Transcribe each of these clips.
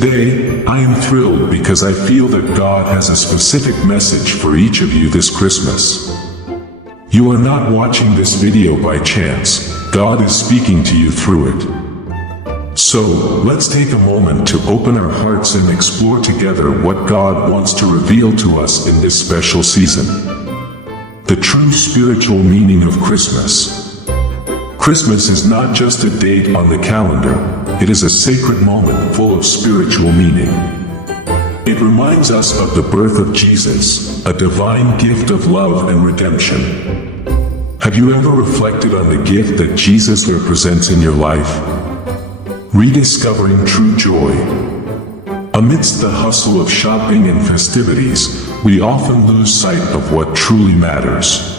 Today, I am thrilled because I feel that God has a specific message for each of you this Christmas. You are not watching this video by chance. God is speaking to you through it. So, let's take a moment to open our hearts and explore together what God wants to reveal to us in this special season. The true spiritual meaning of Christmas. Christmas is not just a date on the calendar, it is a sacred moment full of spiritual meaning. It reminds us of the birth of Jesus, a divine gift of love and redemption. Have you ever reflected on the gift that Jesus represents in your life? Rediscovering true joy. Amidst the hustle of shopping and festivities, we often lose sight of what truly matters.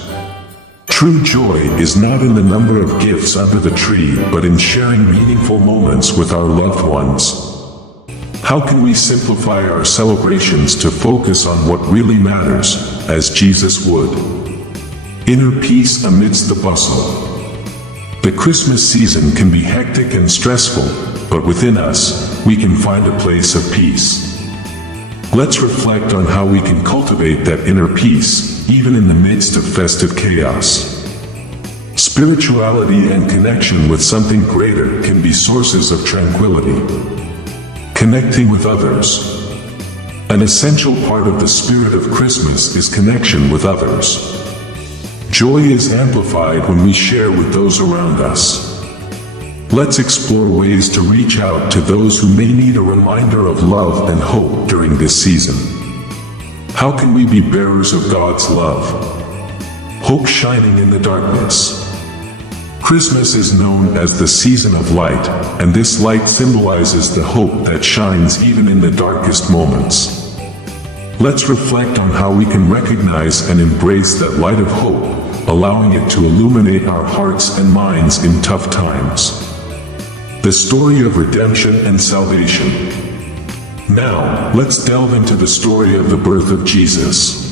True joy is not in the number of gifts under the tree, but in sharing meaningful moments with our loved ones. How can we simplify our celebrations to focus on what really matters, as Jesus would? Inner peace amidst the bustle. The Christmas season can be hectic and stressful, but within us, we can find a place of peace. Let's reflect on how we can cultivate that inner peace, even in the midst of festive chaos. Spirituality and connection with something greater can be sources of tranquility. Connecting with others. An essential part of the spirit of Christmas is connection with others. Joy is amplified when we share with those around us. Let's explore ways to reach out to those who may need a reminder of love and hope during this season. How can we be bearers of God's love? Hope shining in the darkness. Christmas is known as the season of light, and this light symbolizes the hope that shines even in the darkest moments. Let's reflect on how we can recognize and embrace that light of hope, allowing it to illuminate our hearts and minds in tough times. The story of redemption and salvation. Now, let's delve into the story of the birth of Jesus.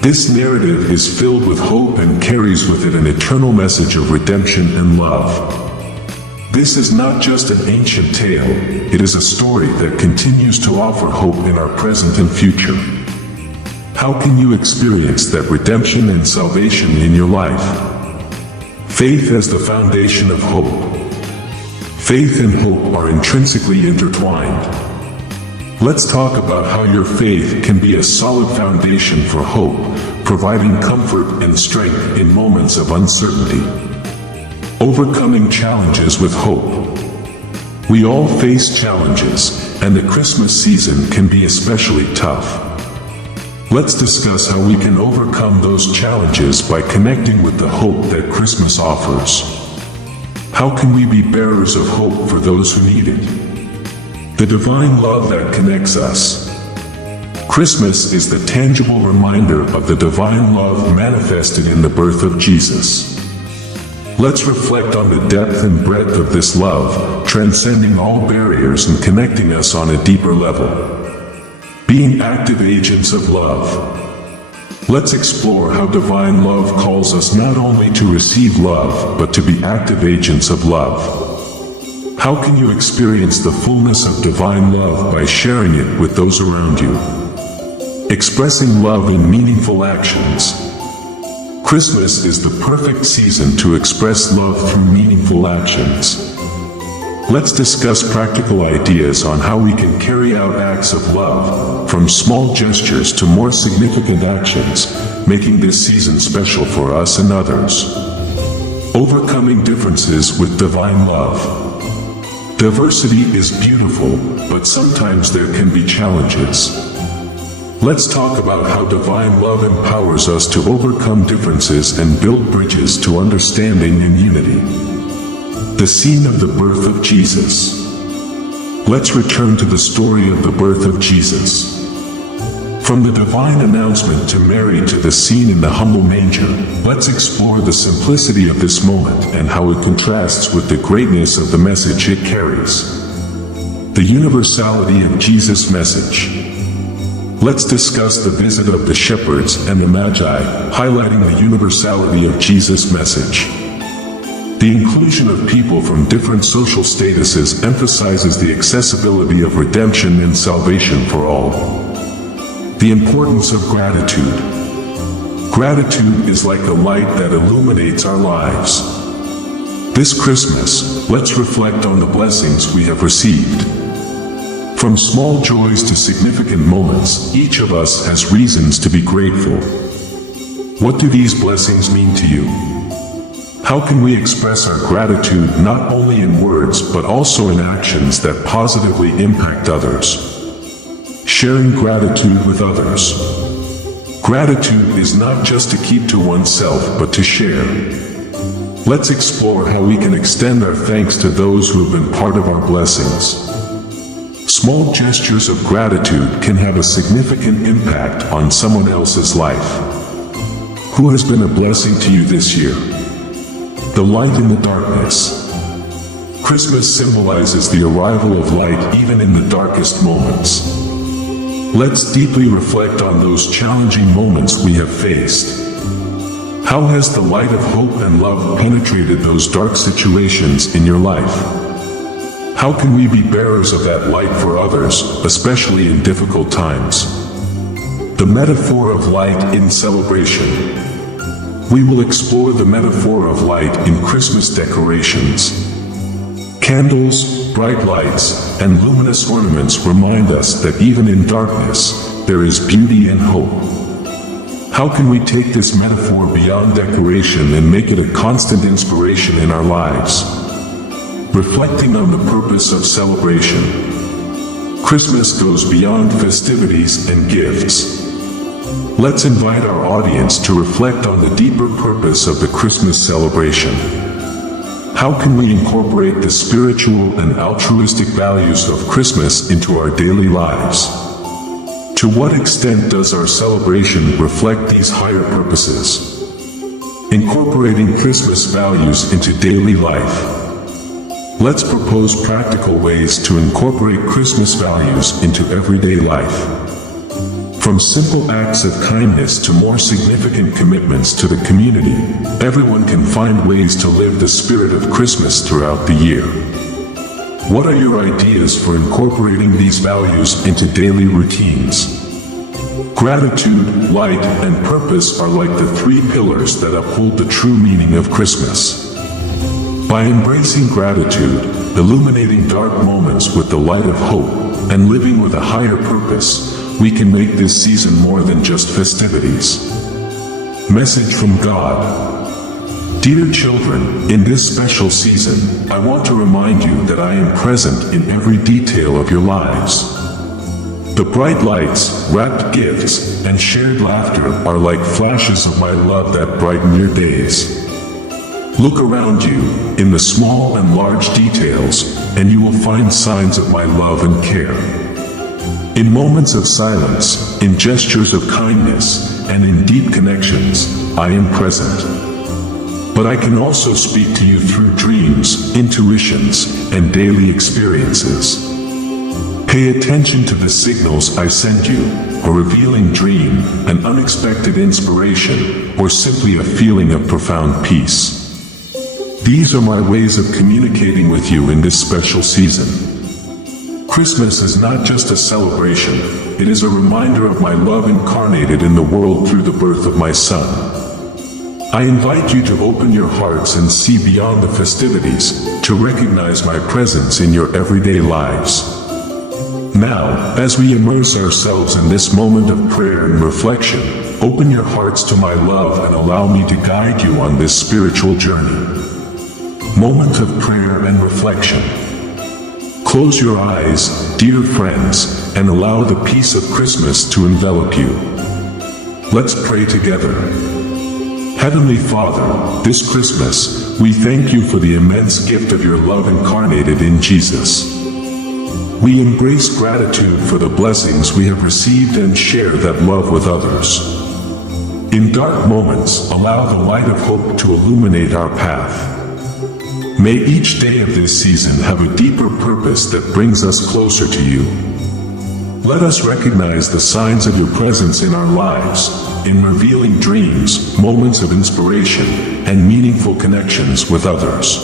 This narrative is filled with hope and carries with it an eternal message of redemption and love. This is not just an ancient tale, it is a story that continues to offer hope in our present and future. How can you experience that redemption and salvation in your life? Faith as the foundation of hope. Faith and hope are intrinsically intertwined. Let's talk about how your faith can be a solid foundation for hope, providing comfort and strength in moments of uncertainty. Overcoming challenges with hope. We all face challenges, and the Christmas season can be especially tough. Let's discuss how we can overcome those challenges by connecting with the hope that Christmas offers. How can we be bearers of hope for those who need it? The divine love that connects us. Christmas is the tangible reminder of the divine love manifested in the birth of Jesus. Let's reflect on the depth and breadth of this love, transcending all barriers and connecting us on a deeper level. Being active agents of love. Let's explore how divine love calls us not only to receive love, but to be active agents of love. How can you experience the fullness of divine love by sharing it with those around you? Expressing love in meaningful actions. Christmas is the perfect season to express love through meaningful actions. Let's discuss practical ideas on how we can carry out acts of love, from small gestures to more significant actions, making this season special for us and others. Overcoming differences with divine love. Diversity is beautiful, but sometimes there can be challenges. Let's talk about how divine love empowers us to overcome differences and build bridges to understanding and unity. The scene of the birth of Jesus. Let's return to the story of the birth of Jesus. From the divine announcement to Mary to the scene in the humble manger, let's explore the simplicity of this moment and how it contrasts with the greatness of the message it carries. The universality of Jesus' message. Let's discuss the visit of the shepherds and the Magi, highlighting the universality of Jesus' message. The inclusion of people from different social statuses emphasizes the accessibility of redemption and salvation for all. The importance of gratitude. Gratitude is like a light that illuminates our lives. This Christmas, let's reflect on the blessings we have received. From small joys to significant moments, each of us has reasons to be grateful. What do these blessings mean to you? How can we express our gratitude not only in words but also in actions that positively impact others? Sharing gratitude with others. Gratitude is not just to keep to oneself but to share. Let's explore how we can extend our thanks to those who have been part of our blessings. Small gestures of gratitude can have a significant impact on someone else's life. Who has been a blessing to you this year? The light in the darkness. Christmas symbolizes the arrival of light even in the darkest moments. Let's deeply reflect on those challenging moments we have faced. How has the light of hope and love penetrated those dark situations in your life? How can we be bearers of that light for others, especially in difficult times? The metaphor of light in celebration. We will explore the metaphor of light in Christmas decorations. Candles, bright lights, and luminous ornaments remind us that even in darkness, there is beauty and hope. How can we take this metaphor beyond decoration and make it a constant inspiration in our lives? Reflecting on the purpose of celebration. Christmas goes beyond festivities and gifts. Let's invite our audience to reflect on the deeper purpose of the Christmas celebration. How can we incorporate the spiritual and altruistic values of Christmas into our daily lives? To what extent does our celebration reflect these higher purposes? Incorporating Christmas values into daily life. Let's propose practical ways to incorporate Christmas values into everyday life. From simple acts of kindness to more significant commitments to the community, everyone can find ways to live the spirit of Christmas throughout the year. What are your ideas for incorporating these values into daily routines? Gratitude, light, and purpose are like the three pillars that uphold the true meaning of Christmas. By embracing gratitude, illuminating dark moments with the light of hope, and living with a higher purpose, we can make this season more than just festivities. Message from God. Dear children, in this special season, I want to remind you that I am present in every detail of your lives. The bright lights, wrapped gifts, and shared laughter are like flashes of my love that brighten your days. Look around you, in the small and large details, and you will find signs of my love and care. In moments of silence, in gestures of kindness, and in deep connections, I am present. But I can also speak to you through dreams, intuitions, and daily experiences. Pay attention to the signals I send you, a revealing dream, an unexpected inspiration, or simply a feeling of profound peace. These are my ways of communicating with you in this special season. Christmas is not just a celebration, it is a reminder of my love incarnated in the world through the birth of my Son. I invite you to open your hearts and see beyond the festivities, to recognize my presence in your everyday lives. Now, as we immerse ourselves in this moment of prayer and reflection, open your hearts to my love and allow me to guide you on this spiritual journey. Moment of prayer and reflection. Close your eyes, dear friends, and allow the peace of Christmas to envelop you. Let's pray together. Heavenly Father, this Christmas, we thank you for the immense gift of your love incarnated in Jesus. We embrace gratitude for the blessings we have received and share that love with others. In dark moments, allow the light of hope to illuminate our path. May each day of this season have a deeper purpose that brings us closer to you. Let us recognize the signs of your presence in our lives, in revealing dreams, moments of inspiration, and meaningful connections with others.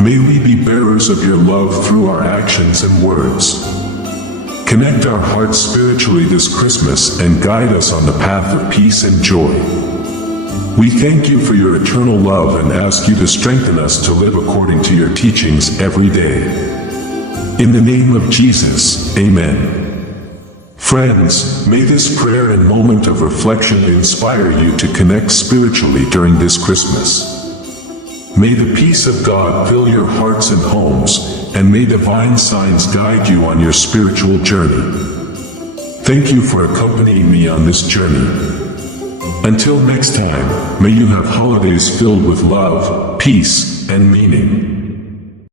May we be bearers of your love through our actions and words. Connect our hearts spiritually this Christmas and guide us on the path of peace and joy. We thank you for your eternal love and ask you to strengthen us to live according to your teachings every day. In the name of Jesus, Amen. Friends, may this prayer and moment of reflection inspire you to connect spiritually during this Christmas. May the peace of God fill your hearts and homes, and may divine signs guide you on your spiritual journey. Thank you for accompanying me on this journey. Until next time, may you have holidays filled with love, peace, and meaning.